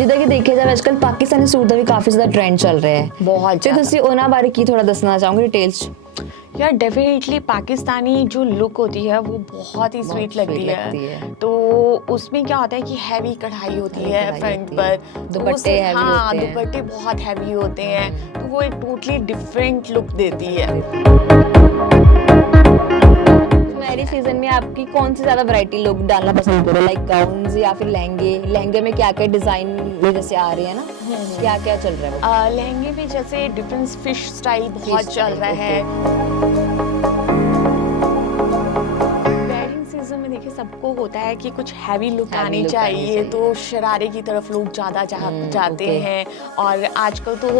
ਜਿੱਦਾਂ ਕਿ ਦੇਖਿਆ ਜਾਵੇ ਅੱਜਕੱਲ ਪਾਕਿਸਤਾਨੀ ਸੂਟ ਦਾ ਵੀ ਕਾਫੀ ਜ਼ਿਆਦਾ ਟ੍ਰੈਂਡ ਚੱਲ ਰਿਹਾ ਹੈ ਬਹੁਤ ਤੇ ਤੁਸੀਂ ਉਹਨਾਂ ਬਾਰੇ ਕੀ ਥੋੜਾ ਦੱਸਣਾ ਚਾਹੋਗੇ ਡਿਟੇਲਸ यार डेफिनेटली पाकिस्तानी जो लुक होती है वो बहुत ही स्वीट लगती है। तो उसमें क्या होता है कि हैवी कढ़ाई होती है फ्रंट पर, दुपट्टे हैवी होते हैं। दुपट्टे बहुत हैवी होते हैं, तो वो एक टोटली डिफरेंट लुक देती है। मैरिज सीजन में आपकी कौन सी ज्यादा वैरायटी लोग डालना पसंद करो, लाइक गाउन्स या फिर लहंगे? लहंगे में क्या क्या डिजाइन जैसे आ रही है ना, क्या क्या चल रहा है? लहंगे में जैसे डिफरेंट फिश स्टाइल बहुत चल रहा है। वेडिंग सीजन में देखिए सबको होता है कि कुछ हैवी लुक आनी चाहिए, तो शरारे की तरफ लोग ज़्यादा जाते हैं। और आजकल तो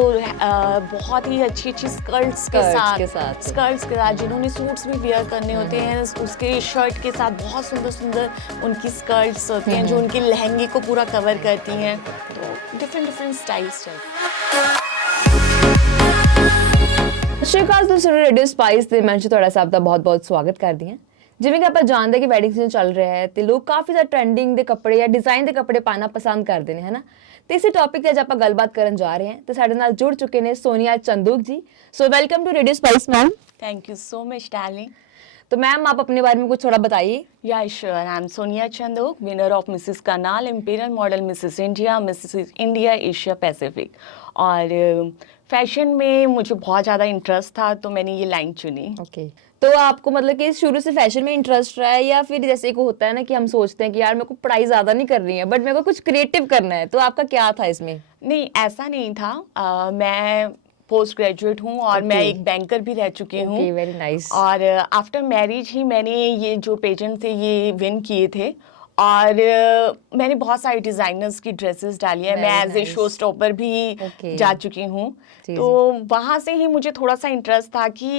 बहुत ही अच्छी अच्छी स्कर्ट्स के साथ जिन्होंने सूट्स भी वेयर करने होते हैं, उसके शर्ट के साथ बहुत सुंदर सुंदर उनकी स्कर्ट्स होती हैं जो उनके लहंगे को पूरा कवर करती हैं। तो डिफरेंट स्टाइल्स चलते हैं। ਸ਼ਿਕਾਸ ਤੁਸੀਂ ਰੇਡੀਓ ਸਪਾਈਸ ਦੇ ਮੰਚ ਤੁਹਾਡਾ ਸਭ ਦਾ ਬਹੁਤ-ਬਹੁਤ ਸਵਾਗਤ ਕਰਦੀ ਹਾਂ। ਜਿਵੇਂ ਕਿ ਆਪਾਂ ਜਾਣਦੇ ਕਿ ਵੈਡਿੰਗ ਸੀਜ਼ਨ ਚੱਲ ਰਿਹਾ ਹੈ ਤੇ ਲੋਕ ਕਾਫੀ ਜ਼ਿਆਦਾ ਟ੍ਰੈਂਡਿੰਗ ਦੇ ਕੱਪੜੇ ਜਾਂ ਡਿਜ਼ਾਈਨ ਦੇ ਕੱਪੜੇ ਪਾਣਾ ਪਸੰਦ ਕਰਦੇ ਨੇ, ਹੈਨਾ। ਤੇ ਇਸੇ ਟੌਪਿਕ ਤੇ ਅੱਜ ਆਪਾਂ ਗੱਲਬਾਤ ਕਰਨ ਜਾ ਰਹੇ ਹਾਂ ਤੇ ਸਾਡੇ ਨਾਲ ਜੁੜ ਚੁੱਕੇ ਨੇ Sonia Chandok ji. So welcome to Radio Spice ma'am. Thank you so much darling. तो मैम आप अपने बारे में कुछ थोड़ा बताइए। Yeah sure, I am Sonia Chandok, winner of Mrs Karnal imperial model Mrs India Asia Pacific. और फैशन में मुझे बहुत ज़्यादा इंटरेस्ट था तो मैंने ये लाइन चुनी। ओके तो आपको मतलब कि शुरू से फैशन में इंटरेस्ट रहा है या फिर जैसे को होता है ना कि हम सोचते हैं कि यार मेरे को पढ़ाई ज़्यादा नहीं कर रही है बट मेरे को कुछ क्रिएटिव करना है, तो आपका क्या था इसमें? नहीं, ऐसा नहीं था। मैं पोस्ट ग्रेजुएट हूँ और मैं एक बैंकर भी रह चुकी हूँ। Very nice. और आफ्टर मैरिज ही मैंने ये जो पेजेंट थे ये विन किए थे। और मैंने बहुत सारी डिज़ाइनर्स की ड्रेसेस डाली है। मैं एज ए शो स्टॉपर भी जा चुकी हूँ। तो वहाँ से ही मुझे थोड़ा सा इंटरेस्ट था कि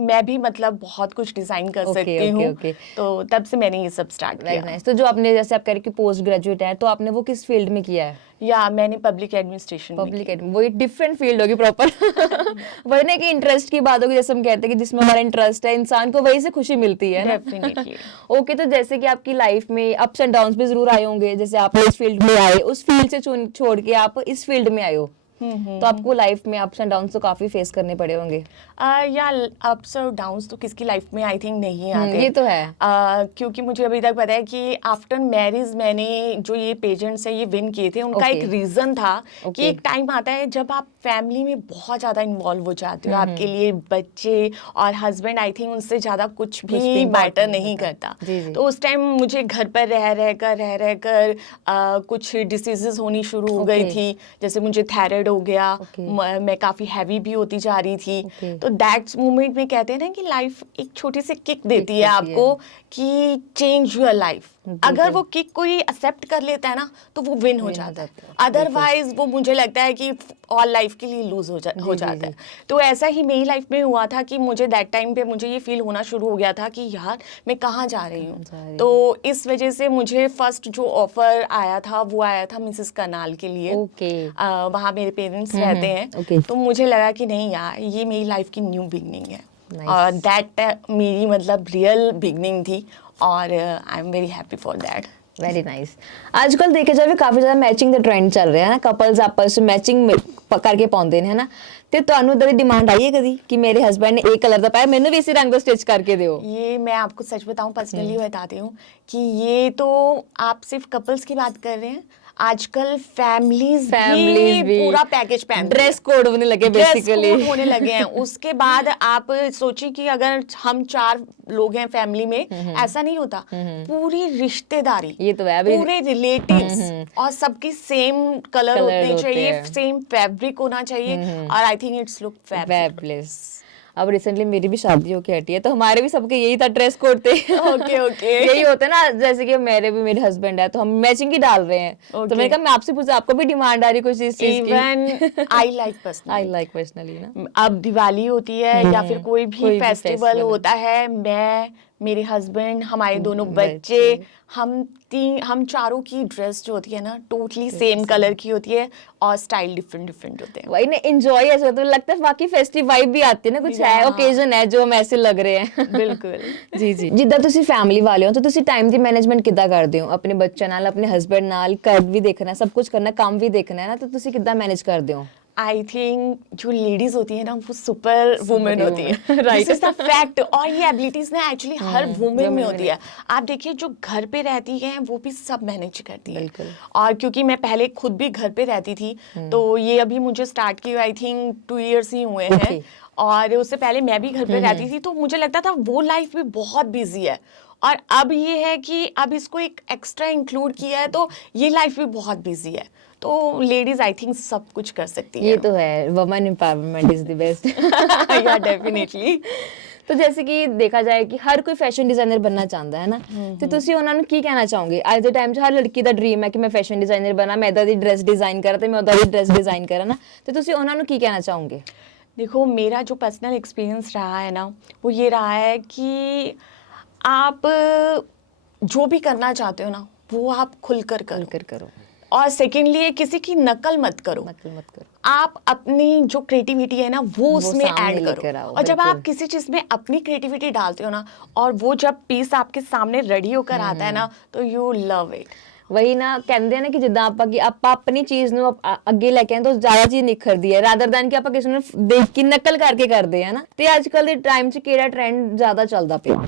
मैं भी मतलब बहुत कुछ डिज़ाइन कर सकती हूँ। तो तब से मैंने ये सब स्टार्ट किया। तो जो आपने जैसे आप कह रहे कि पोस्ट ग्रेजुएट है तो आपने वो किस फील्ड में किया है? या मैंने पब्लिक एडमिनिस्ट्रेशन। वही डिफरेंट फील्ड होगी प्रॉपर। वही ना कि इंटरेस्ट की बात होगी, जैसे हम कहते हैं कि जिसमें हमारा इंटरेस्ट है इंसान को वही से खुशी मिलती है ना। डेफिनेटली। ओके तो जैसे कि आपकी लाइफ में अप्स एंड डाउन्स भी जरूर आए होंगे, जैसे आप इस फील्ड में आए, उस फील्ड से छोड़ के आप इस फील्ड में आए हो, तो आपको लाइफ में अप्स एंड डाउन्स तो काफी फेस करने पड़े होंगे। या अप्स और डाउन्स तो किसकी लाइफ में आई थिंक नहीं आते। ये तो है। क्योंकि मुझे अभी तक पता है कि आफ्टर मैरिज मैंने जो ये पेजेंट्स है ये विन किए थे, उनका एक रीजन था कि एक टाइम आता है जब आप फैमिली में बहुत ज्यादा इन्वॉल्व हो जाते हो, आपके लिए बच्चे और हस्बैंड आई थिंक उनसे ज्यादा कुछ भी मैटर नहीं करता। तो उस टाइम मुझे घर पर रह कर कुछ डिसीजेस होनी शुरू हो गई थी। जैसे मुझे थायराइड हो गया, मैं काफी हैवी भी होती जा रही थी। तो दैट्स मोमेंट में कहते हैं ना कि लाइफ एक छोटी सी किक देती है आपको कि चेंज योर लाइफ। अगर वो किक कोई एक्सेप्ट कर लेता है ना तो वो विन हो जाता है, अदरवाइज वो मुझे लगता है कि ऑल लाइफ के लिए लूज हो जाता है। तो ऐसा ही मेरी लाइफ में हुआ था कि मुझे दैट टाइम पे मुझे ये फील होना शुरू हो गया था कि यार मैं कहाँ जा रही हूँ। तो इस वजह से मुझे फर्स्ट जो ऑफर आया था वो आया था मिसेस करनाल के लिए। वहाँ मेरे पेरेंट्स रहते हैं। तो मुझे लगा कि नहीं यार ये मेरी लाइफ की न्यू बिगनिंग है। और दैट मेरी मतलब रियल बिगनिंग थी और I am very happy for that. Very nice. आजकल देखे जाए काफी ज्यादा मैचिंग ਦਾ ਟ੍ਰੈਂਡ ਚੱਲ ਰਿਹਾ ਹੈ ਨਾ, ਕਪਲਸ ਆਪਸ ਵਿੱਚ ਮੈਚਿੰਗ ਕਰਕੇ ਪਾਉਂਦੇ ਨੇ, ਹੈ ਨਾ। ਤੇ ਤੁਹਾਨੂੰ ਇਦਾਂ ਦੀ ਡਿਮਾਂਡ ਆਈ ਹੈ ਕਦੀ ਕਿ ਮੇਰੇ ਹਸਬੰਡ ਨੇ ਇਹ ਕਲਰ ਦਾ ਪਾਇਆ, ਮੈਨੂੰ ਵੀ ਇਸੇ ਰੰਗ ਦਾ स्टिच करके ਦਿਓ? ये मैं आपको सच बताऊं, पर्सनली बताती हूँ कि ये तो आप सिर्फ कपल्स की बात कर रहे हैं, आजकल फैमिलीज भी पूरा पैकेज पहन ड्रेस कोड होने लगे, बेसिकली होने लगे हैं। उसके बाद आप सोचिए कि अगर हम 4 लोग हैं फैमिली में, ऐसा नहीं होता, पूरी रिश्तेदारी, ये तो है, पूरे रिलेटिव्स और सबकी सेम कलर होने चाहिए, सेम फैब्रिक होना चाहिए। और I think it's look fabulous. अब रिसेंटली मेरी भी शादी होके हटी है तो हमारे भी सबके यही था, ड्रेस कोड थे। ओके यही होता है ना, जैसे कि मेरे हस्बैंड है तो हम मैचिंग ही डाल रहे हैं। तो मैंने कहा मैं आपसे पूछा आपको भी डिमांड आ रही कुछ इस चीज की? इवन आई लाइक पर्सनली ना। अब दिवाली होती है या फिर कोई भी फेस्टिवल होता है, मैं मेरे हस्बैंड, हमारे दोनों बच्चे, हम चारों की ड्रेस जो होती है ना टोटली सेम कलर की होती है और स्टाइल डिफरेंट डिफरेंट होते हैं। वही ना, एंजॉय ऐसे होता है, लगता है वाकई फेस्टिव वाइब भी आती है ना, कुछ है ओकेजन है जो हम ऐसे लग रहे हैं। ਬਿਲਕੁਲ। ਜੀ ਜੀ, ਜਿੱਦਾਂ ਤੁਸੀਂ ਫੈਮਿਲੀ ਵਾਲੇ ਹੋ ਤਾਂ ਤੁਸੀਂ ਟਾਈਮ ਦੀ ਮੈਨੇਜਮੈਂਟ ਕਿੱਦਾਂ ਕਰਦੇ ਹੋ? ਆਪਣੇ ਬੱਚਿਆਂ ਨਾਲ, ਆਪਣੇ ਹਸਬੰਡ ਨਾਲ, ਘਰ ਵੀ ਦੇਖਣਾ, ਸਭ ਕੁਝ ਕਰਨਾ, ਕੰਮ ਵੀ ਦੇਖਣਾ ਹੈ ਨਾ, ਤਾਂ ਤੁਸੀਂ ਕਿੱਦਾਂ ਮੈਨੇਜ ਕਰਦੇ ਹੋ? आई थिंक जो लेडीज होती है ना वो सुपर वुमेन होती है, Right. This is the fact. और ये एबिलिटीज ना एक्चुअली हर वुमेन में होती है। आप देखिए जो घर पे रहती है वो भी सब मैनेज करती है। बिल्कुल। और क्योंकि मैं पहले खुद भी घर पे रहती थी, तो ये अभी मुझे स्टार्ट की आई थिंक 2 years ही हुए हैं। Okay. और उससे पहले मैं भी घर पे रहती थी, तो मुझे लगता था वो लाइफ भी बहुत बिजी है। और अब ये है कि अब इसको एक एक्स्ट्रा इंक्लूड किया है, तो ये लाइफ भी बहुत बिजी है। तो लेडीज आई थिंक सब कुछ कर सकती है। ये तो है, women empowerment is the best. या डेफिनेटਲੀ। तो जैसे कि देखा जाए कि हर कोई फैशन डिजाइनर बनना ਚਾਹੁੰਦਾ ਹੈ ਨਾ, ਤੇ ਤੁਸੀਂ ਉਹਨਾਂ ਨੂੰ ਕੀ ਕਹਿਣਾ ਚਾਹੋਗੇ? ਅੱਜ ਦੇ ਟਾਈਮ 'ਚ ਹਰ ਲੜਕੀ ਦਾ ਡ੍ਰੀਮ ਹੈ ਕਿ ਮੈਂ ਫੈਸ਼ਨ ਡਿਜ਼ਾਈਨਰ ਬਣਾ, ਮੈਂ ਇਦਾਂ ਦੀ ਡਰੈਸ ਡਿਜ਼ਾਈਨ ਕਰਾਂ ਤੇ ਮੈਂ ਉਦਾਂ ਦੀ ਡਰੈਸ ਡਿਜ਼ਾਈਨ ਕਰਾਂ ਨਾ, ਤੇ ਤੁਸੀਂ ਉਹਨਾਂ ਨੂੰ ਕੀ ਕਹਿਣਾ ਚਾਹੋਗੇ? देखो मेरा जो पर्सनल एक्सपीरियंस रहा है ना वो ये रहा है कि आप जो भी करना चाहते हो ना वो आप खुलकर करो। करो, और सेकेंडली किसी की नकल मत करो। मत करो। आप अपनी जो क्रिएटिविटी है ना वो उसमें सामने ऐड लेकर करो। आओ, और जब बिल्कुल। आप किसी चीज में अपनी क्रिएटिविटी डालते हो ना और वो जब पीस आपके सामने रेडी होकर आता है ना तो यू लव इट। ਵਹੀ ਨਾ, ਕਹਿੰਦੇ ਆ ਨਾ ਕਿ ਜਿੱਦਾਂ ਆਪਾਂ ਆਪਣੀ ਚੀਜ਼ ਨੂੰ ਅੱਗੇ ਲੈ ਕੇ ਆਏ ਤਾਂ ਜ਼ਿਆਦਾ ਚੀਜ਼ ਨਿਖਰਦੀ ਹੈ, ਰਾਦਰ ਦੈਨ ਕਿ ਆਪਾਂ ਕਿਸੇ ਨੂੰ ਦੇਖ ਕੇ ਨਕਲ ਕਰਕੇ ਕਰਦੇ ਆ ਨਾ। ਤੇ ਅੱਜ ਕੱਲ ਦੇ ਟਾਈਮ 'ਚ ਕਿਹੜਾ ਟ੍ਰੈਂਡ ਜ਼ਿਆਦਾ ਚੱਲਦਾ ਪਿਆ?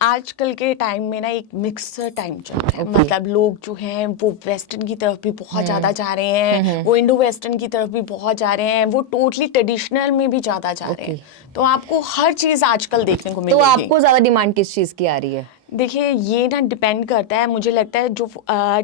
आजकल के टाइम में ना एक मिक्सर टाइम चल रहा है। मतलब लोग जो हैं वो वेस्टर्न की तरफ भी बहुत ज़्यादा जा रहे हैं, वो इंडो वेस्टर्न की तरफ भी बहुत जा रहे हैं, वो टोटली ट्रेडिशनल में भी ज़्यादा जा रहे हैं। तो आपको हर चीज़ आजकल देखने को तो मिलेगी। आपको ज्यादा डिमांड किस चीज की आ रही है? देखिए ये ना डिपेंड करता है, मुझे लगता है जो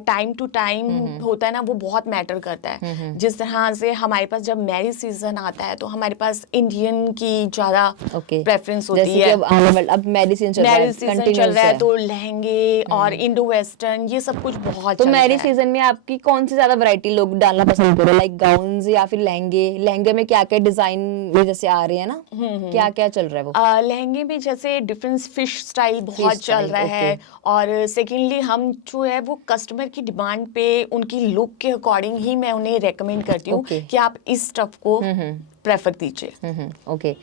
टाइम टू टाइम होता है ना वो बहुत मैटर करता है। जिस तरह से हमारे पास जब मैरिज सीजन आता है तो हमारे पास इंडियन की ज़्यादा प्रेफरेंस होती जैसे है। कि अब मैरिज सीजन चल रहा है, मैरिज सीजन चल रहा है तो लहंगे और इंडो वेस्टर्न ये सब कुछ बहुत तो चल मैरिज रहा है। सीजन में आपकी कौन सी ज्यादा वैरायटी लोग डालना पसंद कर रहे हैं? लाइक गाउन्स या फिर लहंगे में क्या क्या डिजाइन जैसे आ रहे हैं ना, क्या क्या चल रहा है वो? लहंगे में जैसे डिफरेंट फिश स्टाइल बहुत Fish चल style, रहा है। okay. और सेकेंडली हम जो है वो कस्टमर की डिमांड पे उनकी लुक के अकॉर्डिंग ही मैं उन्हें रेकमेंड करती हूँ Okay. कि आप इस स्टफ को प्रेफर कीजिए। ਓਕੇ।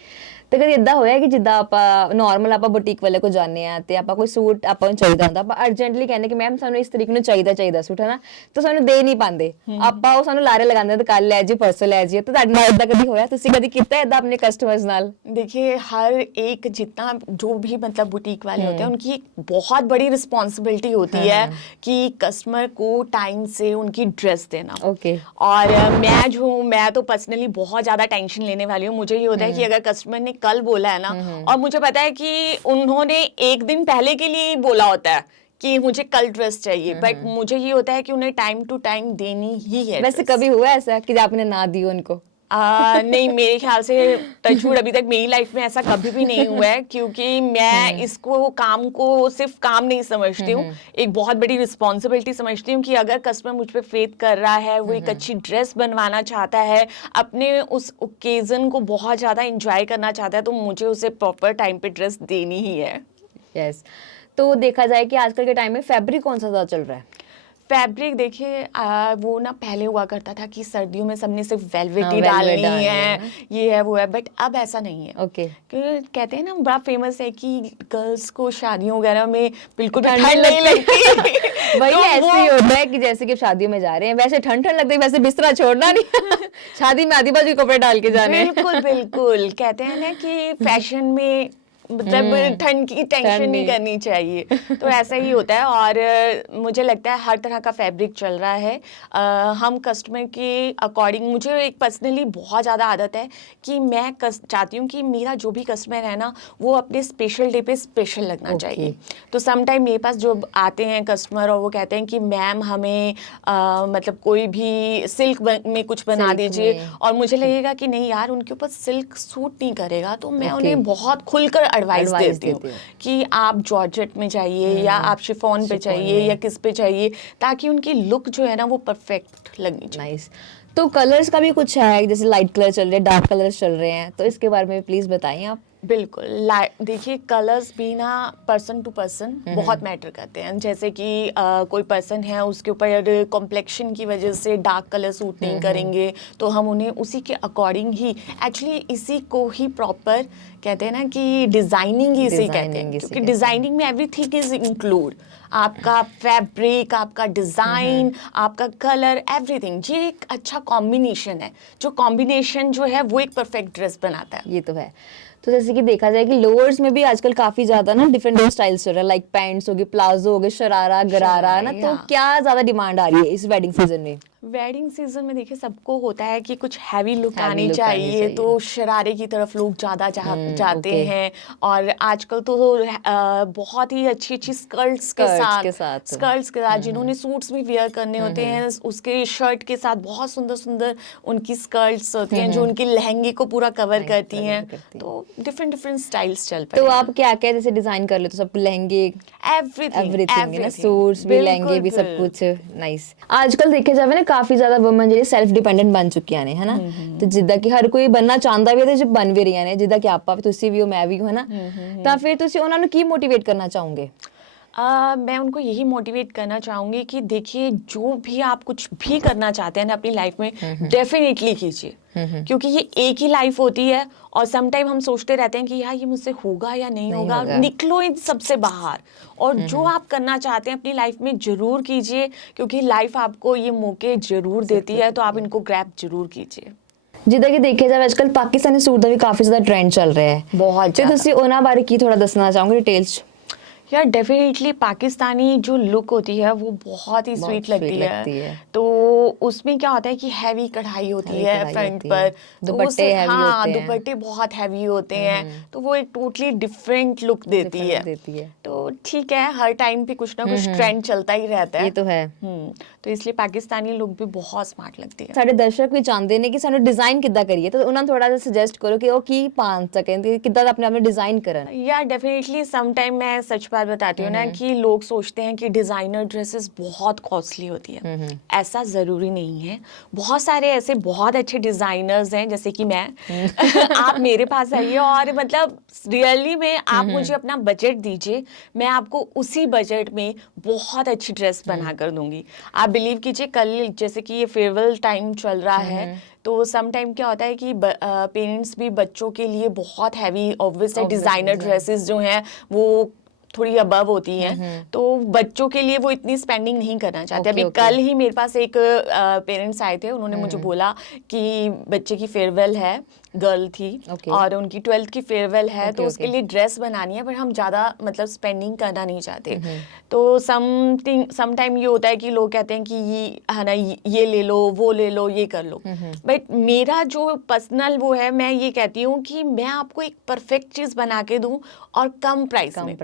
ਤੇ ਕਦੇ ਇਦਾਂ ਹੋਇਆ ਕਿ ਜਿੱਦਾਂ ਆਪਾਂ ਨਾਰਮਲ ਆਪਾਂ ਬੁਟੀਕ ਵਾਲੇ ਕੋ ਜਾਂਦੇ ਆ ਤੇ ਆਪਾਂ ਕੋਈ ਸੂਟ ਆਪਾਂ ਨੂੰ ਚਾਹੀਦਾ ਹੁੰਦਾ, ਆਪਾਂ ਅਰਜੈਂਟਲੀ ਕਹਿੰਦੇ ਕਿ ਮੈਮ ਸਾਨੂੰ ਇਸ ਤਰੀਕ ਨੂੰ ਚਾਹੀਦਾ ਸੂਟ ਹੈ ਨਾ, ਤਾਂ ਸਾਨੂੰ ਦੇ ਨਹੀਂ ਪਾਉਂਦੇ, ਆਪਾਂ ਉਹ ਸਾਨੂੰ ਲਾਰੇ ਲਗਾਉਂਦੇ ਤੇ ਕੱਲ ਲੈ ਜੀ ਪਰਸੋਂ ਲੈ ਜੀ। ਤੇ ਤੁਹਾਡੇ ਨਾਲ ਇਦਾਂ ਕਦੀ ਹੋਇਆ? ਤੁਸੀਂ ਕਦੀ ਕੀਤਾ ਇਦਾਂ ਆਪਣੇ ਕਸਟਮਰਸ ਨਾਲ? देखिए हर एक जितना जो भी मतलब बुटीक वाले होते हैं उनकी एक बहुत बड़ी रिस्पॉन्सिबिलिटी होती है कि कस्टमर को टाइम से उनकी ड्रेस देना। ओके। और मैं तो पर्सनली बहुत ज्यादा टेंशन लेने वाली हूँ। मुझे ये होता है कि अगर कस्टमर ने कल बोला है ना और मुझे पता है कि उन्होंने एक दिन पहले के लिए ही बोला होता है कि मुझे कल ड्रेस चाहिए, बट मुझे ये होता है कि उन्हें टाइम टू टाइम देनी ही है। वैसे कभी हुआ ऐसा कि आपने ना दी उनको? नहीं, मेरे ख्याल से टचवुड अभी तक मेरी लाइफ में ऐसा कभी भी नहीं हुआ है, क्योंकि मैं इसको काम को सिर्फ काम नहीं समझती हूँ, एक बहुत बड़ी रिस्पॉन्सिबिलिटी समझती हूँ कि अगर कस्टमर मुझ पे फेथ कर रहा है, वो एक अच्छी ड्रेस बनवाना चाहता है, अपने उस ओकेजन को बहुत ज़्यादा इंजॉय करना चाहता है, तो मुझे उसे प्रॉपर टाइम पे ड्रेस देनी ही है। यस। तो देखा जाए कि आजकल के टाइम में फैब्रिक कौन सा ज्यादा चल रहा है? फैब्रिक देखिए वो ना पहले हुआ करता था कि सर्दियों में सबने सिर्फ वेलवेटी हाँ, डालनी velvet डालनी है, ये है वो है, बट अब ऐसा नहीं है। ओके। क्योंकि कहते हैं ना बड़ा फेमस है कि गर्ल्स को शादियों वगैरह में बिल्कुल भी ठंड ठंड नहीं लगती। वही तो ऐसे ही वो- होता है कि जैसे कि शादियों में जा रहे हैं, वैसे ठंड लगती है, वैसे बिस्तरा छोड़ना नहीं। शादी में आधी बाजू कपड़े डाल के जाने हैं। बिल्कुल बिल्कुल, कहते हैं ना कि फैशन में मतलब ठंड की टेंशन नहीं करनी चाहिए, तो ऐसा ही होता है। और मुझे लगता है हर तरह का फैब्रिक चल रहा है। हम कस्टमर के अकॉर्डिंग, मुझे एक पर्सनली बहुत ज़्यादा आदत है कि मैं चाहती हूँ कि मेरा जो भी कस्टमर है ना वो अपने स्पेशल डे पे स्पेशल लगना चाहिए। तो सम टाइम मेरे पास जो आते हैं कस्टमर और वो कहते हैं कि मैम हमें मतलब कोई भी सिल्क में कुछ बना सिल्क दीजिए, में। और मुझे लगेगा कि नहीं यार उनके ऊपर सिल्क सूट नहीं करेगा, तो मैं उन्हें बहुत खुलकर एडवाइस देती हूँ कि आप जॉर्जेट में जाइए या आप शिफॉन पे जाइए या किस पे जाइए, ताकि उनकी लुक जो है ना वो परफेक्ट लगनी चाहिए। नाइस। तो कलर्स का भी कुछ है, जैसे लाइट कलर चल रहे हैं, डार्क कलर्स चल रहे हैं, तो इसके बारे में प्लीज बताइए आप। बिल्कुल देखिए कलर्स भी ना पर्सन टू पर्सन बहुत मैटर करते हैं। जैसे कि कोई पर्सन है उसके ऊपर कॉम्प्लेक्शन की वजह से डार्क कलर सूट नहीं करेंगे, तो हम उन्हें उसी के अकॉर्डिंग ही, एक्चुअली इसी को ही प्रॉपर कहते हैं ना कि डिजाइनिंग ही इसे कहते हैं, क्योंकि डिजाइनिंग में एवरीथिंग इज इंक्लूड, आपका फैब्रिक, आपका डिजाइन, आपका कलर, एवरीथिंग। ये एक अच्छा कॉम्बिनेशन है, जो कॉम्बिनेशन जो है वो एक परफेक्ट ड्रेस बनाता है। ये तो है। तो जैसे कि देखा जाए कि लोअर्स में भी आजकल काफी ज्यादा ना डिफरेंट स्टाइल्स हो रहा है, लाइक पैंट्स हो गए, प्लाजो हो गए, शरारा, गरारा ना, तो हाँ। क्या ज्यादा डिमांड आ रही है इस वेडिंग सीजन में? वेडिंग सीजन में देखिए सबको होता है कि कुछ हैवी लुक Heavy आनी look आनी चाहिए, चाहिए। तो शरारे की तरफ लोग ज़्यादा जाते okay। हैं। और आजकल तो बहुत ही अच्छी अच्छी स्कर्ट्स के साथ जिन्होंने सूट्स भी वेयर करने होते हैं, उसके शर्ट के साथ बहुत सुंदर सुंदर उनकी स्कर्ट्स होती हैं जो उनके लहंगे को पूरा कवर करती हैं। तो डिफरेंट डिफरेंट स्टाइल्स चल पड़े तो हैं। आप क्या क्या जैसे डिजाइन कर लेते हो? सब लहंगे, एवरीथिंग ना, सूट्स भी, लहंगे भी, सब कुछ नाइस। आजकल देखे जावे ना काफी ज्यादा वुमन ਜਿਹੜੀ ਸੈਲਫ ਡਿਪੈਂਡੈਂਟ ਬਣ ਚੁੱਕੀਆਂ ਨੇ ਹਨਾ, ਤੇ ਜਿੱਦਾਂ ਕਿ ਹਰ ਕੋਈ ਬੰਨਾ ਚਾਹੁੰਦਾ ਵੀ ਹੈ ਤੇ ਜੋ ਬਣ ਵੀ ਰਹੀਆਂ ਨੇ, ਜਿੱਦਾਂ ਕਿ ਆਪਾਂ ਵੀ, ਤੁਸੀਂ ਵੀ ਹੋ, ਮੈਂ ਵੀ ਹੂੰ ਹਨਾ, ਤਾਂ ਫਿਰ ਤੁਸੀਂ ਉਹਨਾਂ ਨੂੰ ਕੀ ਮੋਟੀਵੇਟ ਕਰਨਾ ਚਾਹੋਗੇ? मैं उनको यही मोटिवेट करना चाहूँगी कि देखिए जो भी आप कुछ भी करना चाहते हैं ना अपनी लाइफ में, डेफिनेटली कीजिए, क्योंकि ये एक ही लाइफ होती है। और सम टाइम हम सोचते रहते हैं कि यार ये मुझसे होगा या नहीं होगा। निकलो इन सबसे बाहर, और जो आप करना चाहते हैं अपनी लाइफ में जरूर कीजिए, क्योंकि लाइफ आपको ये मौके जरूर देती है, तो आप इनको ग्रैब जरूर कीजिए। ਜਿੱਦਾਂ ਕਿ ਦੇਖਿਆ ਜਾਵੇ ਅੱਜਕੱਲ ਪਾਕਿਸਤਾਨੀ ਸੂਟ ਦਾ ਵੀ ਕਾਫੀ ਜ਼ਿਆਦਾ ਟ੍ਰੈਂਡ ਚੱਲ ਰਿਹਾ ਹੈ, बहुत ਤੇ ज़्यादा। ਤੁਸੀਂ ਉਹਨਾਂ ਬਾਰੇ ਕੀ ਥੋੜਾ ਦੱਸਣਾ ਚਾਹੋਗੇ डिटेल्स ਚ? यार डेफिनेटली पाकिस्तानी जो लुक होती है वो बहुत ही बहुत स्वीट sweet लगती लगती है। है। तो उसमें क्या होता है कि हैवी कढ़ाई होती Heavy है कढ़ाई फ्रंट होती पर, है, तो दुपट्टे heavy हाँ होते हैं। दुपट्टे बहुत हैवी होते हैं, तो वो एक टोटली डिफरेंट लुक देती है। देती है। तो ठीक है, हर टाइम पे कुछ ना कुछ ट्रेंड चलता ही रहता ये है। तो है। तो इसलिए पाकिस्तानी लुक भी बहुत स्मार्ट लगती है। ਸਾਡੇ ਦਰਸ਼ਕ ਵੀ ਚਾਹੁੰਦੇ ਨੇ ਕਿ ਸਾਨੂੰ ਡਿਜ਼ਾਈਨ ਕਿੱਦਾਂ ਕਰੀਏ, ਤਾਂ ਉਹਨਾਂ ਨੂੰ ਥੋੜਾ ਜਿਹਾ ਸੁਜੈਸਟ ਕਰੋ ਕਿ ਉਹ ਕੀ ਪਾ ਸਕਣ ਤੇ ਕਿੱਦਾਂ ਦਾ ਆਪਣੇ ਆਪ ਨੂੰ ਡਿਜ਼ਾਈਨ ਕਰਨ। यार डेफिनेटली सम टाइम मैं सच बात बताती हूँ ना कि लोग सोचते हैं कि डिजाइनर ड्रेसेस बहुत कॉस्टली होती है। ऐसा जरूरी नहीं है। बहुत सारे ऐसे बहुत अच्छे डिजाइनर्स हैं, जैसे कि मैं आप मेरे पास आइए और मतलब रियली में आप मुझे अपना बजट दीजिए, मैं आपको उसी बजट में बहुत अच्छी ड्रेस बना कर दूंगी। आप बिलीव कीजिए, कल जैसे कि ये फेयरवेल टाइम चल रहा है, तो सम टाइम क्या होता है कि पेरेंट्स भी बच्चों के लिए बहुत हैवी ऑब्वियसली डिजाइनर ड्रेसेस जो हैं वो थोड़ी अबव होती हैं, तो बच्चों के लिए वो इतनी स्पेंडिंग नहीं करना चाहते। अभी कल ही मेरे पास एक पेरेंट्स आए थे, उन्होंने मुझे बोला कि बच्चे की फेयरवेल है, गर्ल थी और उनकी 12th की फेयरवेल है, तो उसके लिए ड्रेस बनानी है, पर हम ज़्यादा मतलब स्पेंडिंग करना नहीं चाहते। तो सम टाइम ये होता है कि लोग कहते हैं कि ये है ना, ये ले लो, वो ले लो, ये कर लो। बट मेरा जो पर्सनल वो है, मैं ये कहती हूँ कि मैं आपको एक परफेक्ट चीज़ बना के दूँ और कम प्राइस में।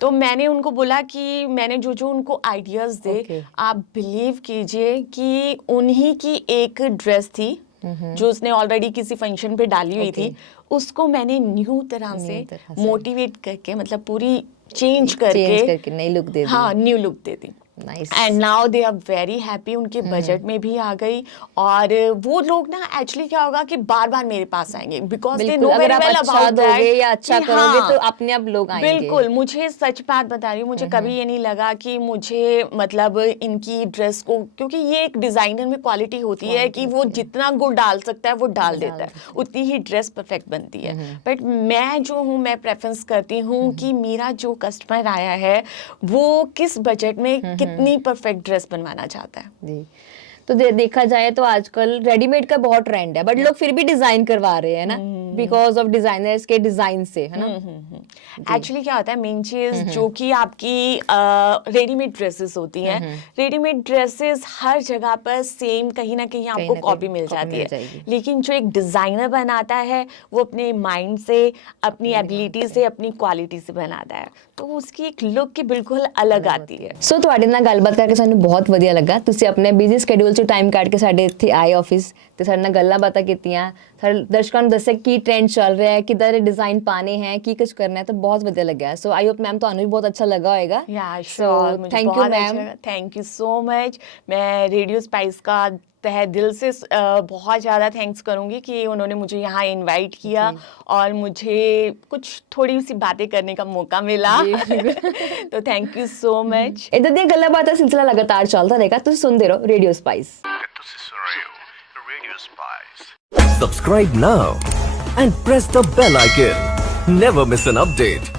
तो मैंने उनको बोला कि मैंने जो उनको आइडियाज़ दे, आप बिलीव कीजिए कि उन्हीं की एक ड्रेस थी जो उसने ऑलरेडी किसी फंक्शन पे डाली हुई थी, उसको मैंने न्यू तरह से मोटिवेट करके मतलब पूरी चेंज करके नई लुक दे दी। हाँ, न्यू लुक दे दी। And now they are very happy, उनके बजट में भी आ गई। और वो लोग ना एक्चुअली क्या होगा कि बार बार मेरे पास आएंगे, because they know very well about that या अच्छा करोगे तो अपने आप लोग आएंगे। बिल्कुल, मुझे सच बात बता रही हूँ, मुझे कभी ये नहीं लगा कि मुझे मतलब इनकी ड्रेस को, क्योंकि ये एक डिजाइनर में क्वालिटी होती है कि वो जितना गुड़ डाल सकता है वो डाल देता है, उतनी ही ड्रेस परफेक्ट बनती है। बट मैं जो हूँ, मैं प्रेफरेंस करती हूँ कि मेरा जो कस्टमर आया है वो किस बजट में कितनी परफेक्ट ड्रेस बनवाना चाहता है। जी। तो देखा जाए तो आजकल रेडीमेड का बहुत ट्रेंड है, बट लोग फिर भी डिजाइन करवा रहे हैं ना, बिकॉज ऑफ डिजाइनर्स के डिजाइन से, है ना। एक्चुअली क्या होता है, मेन चीज जो कि आपकी रेडीमेड ड्रेसेस होती हैं, रेडीमेड ड्रेसेस हर जगह पर सेम कहीं ना कहीं आपको कॉपी मिल जाती है, लेकिन जो एक डिजाइनर बनाता है वो अपने माइंड से, अपनी एबिलिटी से, अपनी क्वालिटी से बनाता है, तो उसकी एक लुक की बिल्कुल अलग आती है। ਸੋ ਤੁਹਾਡੇ ਨਾਲ ਗੱਲਬਾਤ ਕਰਕੇ ਸਾਨੂੰ ਬਹੁਤ ਵਧੀਆ ਲੱਗਾ। ਤੁਸੀਂ ਆਪਣੇ ਬਿਜ਼ੀ ਸ਼ੈਡਿਊਲ ਚੋਂ ਟਾਈਮ ਕੱਢ ਕੇ ਸਾਡੇ ਇੱਥੇ ਆਏ ਆਫਿਸ ਤੇ ਸਾਡੇ ਨਾਲ ਗੱਲਾਂ ਬਾਤਾਂ ਕੀਤੀਆਂ, ਸਾਡੇ ਦਰਸ਼ਕਾਂ ਨੂੰ ਦੱਸਿਆ ਕੀ ਟ੍ਰੈਂਡ ਚੱਲ ਰਿਹਾ ਹੈ, ਕਿੱਦਾਂ ਦੇ ਡਿਜ਼ਾਈਨ ਪਾਣੇ ਹੈ, ਕੀ ਕੁਝ ਕਰਨਾ ਹੈ, ਤਾਂ ਬਹੁਤ ਵਧੀਆ ਲੱਗਿਆ। ਸੋ ਆਈ ਹੋਪ ਮੈਮ ਤੁਹਾਨੂੰ ਵੀ ਬਹੁਤ अच्छा लगा होगा। या श्योर, मुझे थैंक यू बहुत मैम। अच्छा लगा। Thank you so much. मैं रेडियो स्पाइस का तहे दिल से बहुत ज़्यादा थैंक्स करूँगी कि उन्होंने मुझे यहाँ इनवाइट किया और मुझे कुछ थोड़ी सी बातें करने का मौका मिला तो थैंक यू सो मच। इदां ਦੀਆਂ ਗੱਲਾਂ ਬਾਤਾਂ ਸਿਲਸਿਲਾ ਲਗਾਤਾਰ ਚੱਲਦਾ ਰਹੇਗਾ, ਤੁਸੀਂ ਸੁਣਦੇ ਰਹੋ radio spice. Radio Spice. Subscribe now and press the bell icon. Never miss an update.